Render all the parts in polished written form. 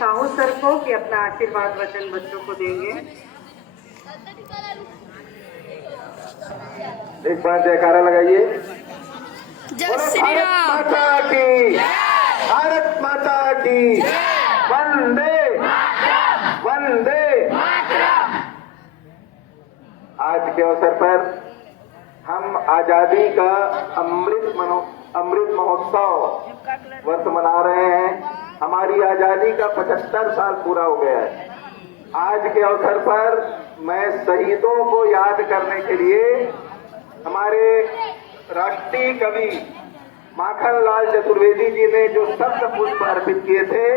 Sahu sir को कि अपना आशीर्वाद वचन बच्चों को देंगे। एक बार जयकारा लगाइए। जय श्री राम। माता की, भारत माता की, वंदे वंदे। आज के अवसर पर हम आजादी का अमृत महोत्सव वर्ष मना रहे हैं। हमारी आजादी का 75 साल पूरा हो गया है। आज के अवसर पर मैं शहीदों को याद करने के लिए हमारे राष्ट्रीय कवि माखनलाल चतुर्वेदी जी ने जो शब्द पुष्प अर्पित किए थे,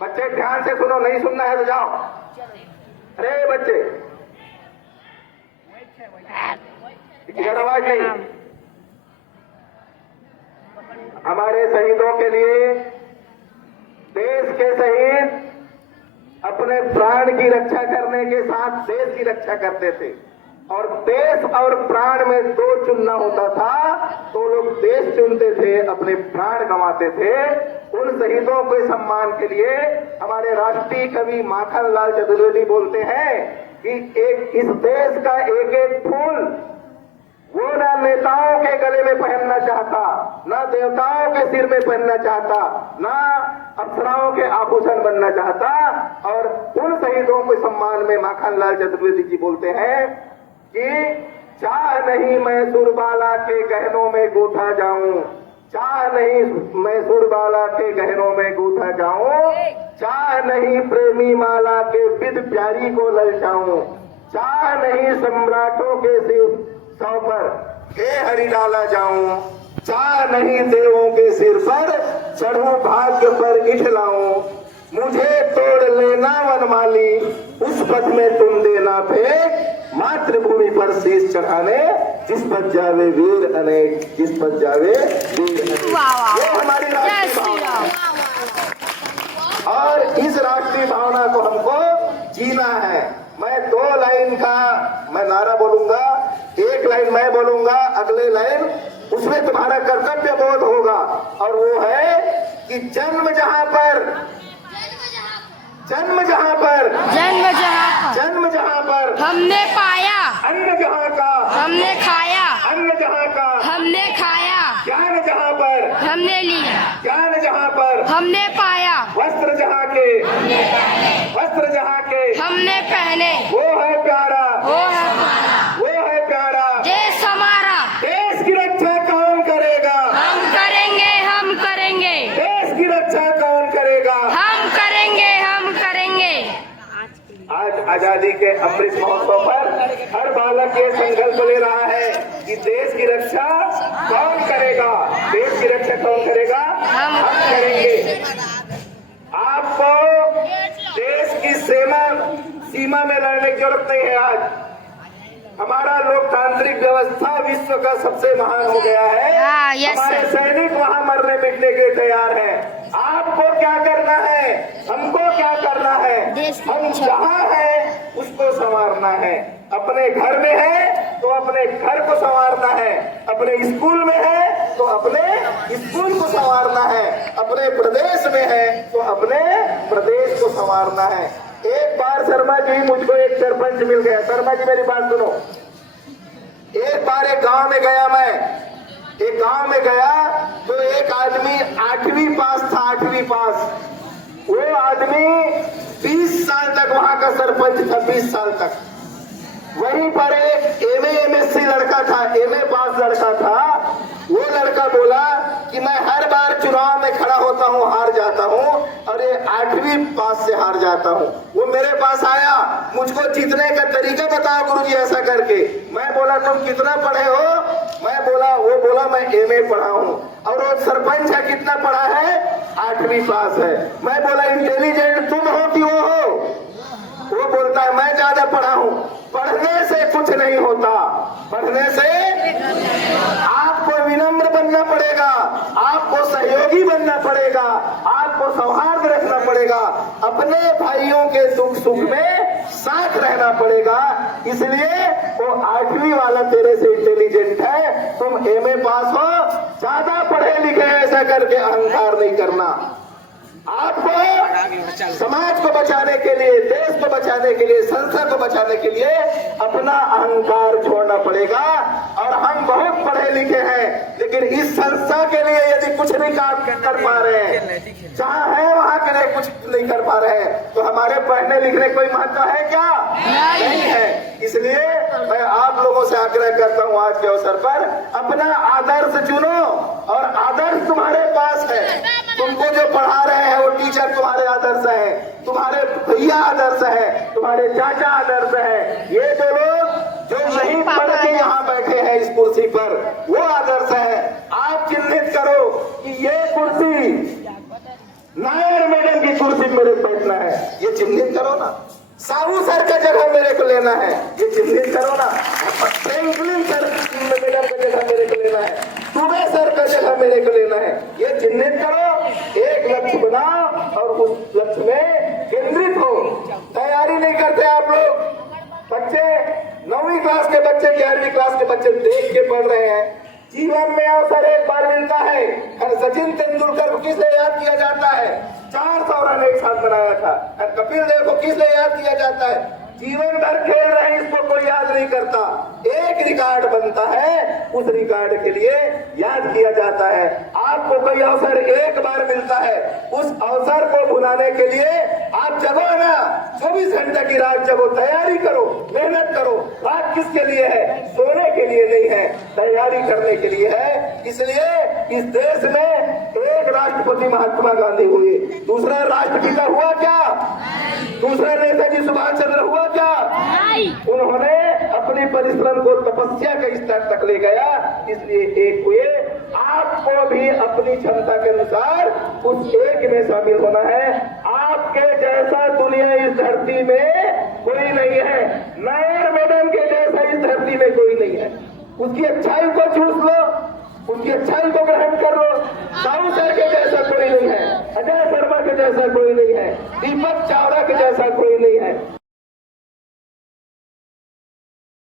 बच्चे ध्यान से सुनो, नहीं सुनना है तो जाओ। अरे बच्चे, इधर आवाज नहीं। हमारे शहीदों के लिए, देश के शहीद अपने प्राण की रक्षा करने के साथ देश की रक्षा करते थे, और देश और प्राण में दो चुनना होता था तो लोग देश चुनते थे, अपने प्राण गंवाते थे। उन शहीदों के सम्मान के लिए हमारे राष्ट्रीय कवि माखनलाल चतुर्वेदी बोलते हैं कि इस देश का एक एक फूल वो ना नेताओं के गले में पहनना चाहता, ना देवताओं के सिर में पहनना चाहता, ना अप्सराओं के आभूषण बनना चाहता। और उन शहीदों के सम्मान में माखनलाल चतुर्वेदी जी बोलते हैं कि चाह नहीं मैं सुरबाला के गहनों में गूंथा जाऊं, चाह नहीं मैं सुरबाला के गहनों में गूंथा जाऊं, चाह नहीं प्रेमी माला के विद प्यारी को ललचाऊं, चाह नहीं सम्राटों के सिर सौ पर हे हरि डाला जाऊं, चाह नहीं देवों के सिर पर चढ़ूं भाग्य पर इठलाऊं, मुझे तोड़ लेना वनमाली उस पथ में तुम देना फेंक, मातृभूमि पर शीश चढ़ाने जिस पथ जावे वीर अनेक, जिस पथ जावे वीर अनेक। ये हमारी राष्ट्रीय भावना, और इस राष्ट्रीय भावना को हमको जीना है। मैं दो लाइन का मैं नारा बोलूंगा, एक लाइन मैं बोलूंगा, अगले लाइन उसमें तुम्हारा कर्तव्य बोध होगा, और वो है कि जन्म जहां पर, जन्म जहां पर, जन्म जहाँ जन्म जहां पर हमने पाया, अन्न जहां का हमने खाया, अन्न जहां का हमने खाया, ज्ञान जहां पर, हमने लिया, ज्ञान जहां पर हमने पाया, वस्त्र जहां के, वस्त्र जहां के हमने पहने, वो है प्यारा, वो है हमारा, वो है प्यारा। देश हमारा, देश की रक्षा कौन करेगा? हम करेंगे, हम करेंगे, देश की रक्षा कौन करेगा? हम करेंगे, हम करेंगे। आज आजादी के अमृत महोत्सव पर हर बालक ये संकल्प ले रहा है कि देश की रक्षा कौन करेगा? देश की रक्षा कौन करेगा? हम करेंगे। आपको देश की सीमा में लड़ने की जरूरत नहीं है। आज हमारा लोकतांत्रिक व्यवस्था विश्व का सबसे महान हो गया है। हमारे सैनिक वहाँ मरने मिटने के तैयार हैं। आपको क्या करना है? हमको क्या करना है? हम जहाँ हैं उसको संवारना है। अपने घर में है तो अपने घर को संवारना है, अपने स्कूल में है तो अपने स्कूल को संवारना है, अपने प्रदेश में है तो अपने प्रदेश को संवारना है। एक बार शर्मा जी, मुझको एक सरपंच मिल गया। शर्मा जी मेरी बात सुनो। एक बार एक गांव में गया, मैं एक गांव में गया तो एक आदमी 8वीं पास था, 8वीं पास। वो आदमी 20 साल तक वहां का सरपंच था, 20 साल तक। वहीं पर एक एमए एमएससी लड़का था, एमए पास लड़का था। वो लड़का बोला कि मैं हर बार चुनाव में खड़ा होता हूँ, हार जाता हूँ, और ये 8वीं पास से हार जाता हूँ। वो मेरे पास आया, मुझको जीतने का तरीका बताओ गुरुजी ऐसा करके। मैं बोला तुम कितना पढ़े हो? मैं बोला, वो बोला मैं एमए पढ़ा हूँ। और वो सरपंच है, कितना पढ़ा है? 8वीं पास है। मैं बोला इंटेलिजेंट तुम हो कि वो हो? वो बोलता है मैं ज्यादा पढ़ा हूँ। पढ़ने से कुछ नहीं होता, पढ़ने से आपको विनम्र बनना पड़ेगा, आपको सहयोगी बनना पड़ेगा, आपको सौहार्द रखना पड़ेगा, अपने भाइयों के दुख सुख में साथ रहना पड़ेगा। इसलिए वो 8वीं वाला तेरे से इंटेलिजेंट है, तुम एमए पास हो, ज्यादा पढ़े लिखे ऐसा करके अहंकार नहीं करना। आपको समाज को बचाने के लिए, देश को बचाने के लिए, संस्था को बचाने के लिए अपना अहंकार छोड़ना पड़ेगा। और हम बहुत पढ़े लिखे हैं, लेकिन इस संस्था के लिए यदि कुछ नहीं काम कर पा रहे हैं, जहाँ है वहाँ के लिए कुछ नहीं कर पा रहे हैं, तो हमारे पढ़ने लिखने कोई महत्व है क्या? नहीं है। इसलिए मैं आप लोगों से आग्रह करता हूँ आज के अवसर पर, अपना आदर्श चुनो। और आदर्श तुम्हारे पास है, तुमको जो पढ़ा रहे हैं वो टीचर तुम्हारे आदर्श है, तुम्हारे भैया आदर्श है, तुम्हारे चाचा आदर्श है। ये जो लोग जो नहीं पढ़ के यहाँ बैठे हैं इस कुर्सी पर, वो आदर्श है। आप चिन्हित करो कि ये कुर्सी नायर मैडम की कुर्सी मेरे बैठना है, ये चिन्हित करो ना। साहू सर का जगह मेरे को लेना है, ये चिन्हित करो ना। फ्रैंकलिन सर मैडम का जगह मेरे को लेना है, दुबे सर का जगह मेरे को लेना है, ये चिन्हित करो। एक लक्ष्य बनाओ और उस लक्ष्य में केंद्रित हो। तैयारी नहीं करते आप लोग। बच्चे 9वीं क्लास के बच्चे, 11वीं क्लास के बच्चे देख के पढ़ रहे हैं। जीवन में अवसर एक बार मिलता है। सचिन तेंदुलकर को किस लिए याद किया जाता है? 400 रन एक साथ बनाया था। कपिल देव को किस लिए याद किया जाता है? जीवन भर खेल रहे हैं, इसको कोई याद नहीं करता। एक रिकॉर्ड बनता है, उस रिकॉर्ड के लिए याद किया जाता है। आपको कोई अवसर एक बार मिलता है, उस अवसर को भुलाने के लिए आप जगो ना, 24 घंटे की रात जगो, तैयारी करो, मेहनत करो। रात किसके लिए है? सोने के लिए नहीं है, तैयारी करने के लिए है। इसलिए इस देश में एक राष्ट्रपति महात्मा गांधी हुए, दूसरा राष्ट्रपिता हुआ क्या? दूसरा नेताजी सुभाष चंद्र हुआ क्या? उन्होंने अपनी परिश्रम को तपस्या के स्तर तक ले गया, इसलिए एक हुए। आपको भी अपनी क्षमता के अनुसार उस एक में शामिल होना है। आपके जैसा दुनिया इस धरती में कोई नहीं है। नायर मैडम के जैसा इस धरती में कोई नहीं है। उसकी अच्छाई को चूस लो, उनकी अच्छाई को ग्रहण कर लो। साहू सर के जैसा कोई नहीं है, अजय शर्मा के जैसा कोई नहीं है, दीपक चावड़ा के जैसा कोई नहीं है।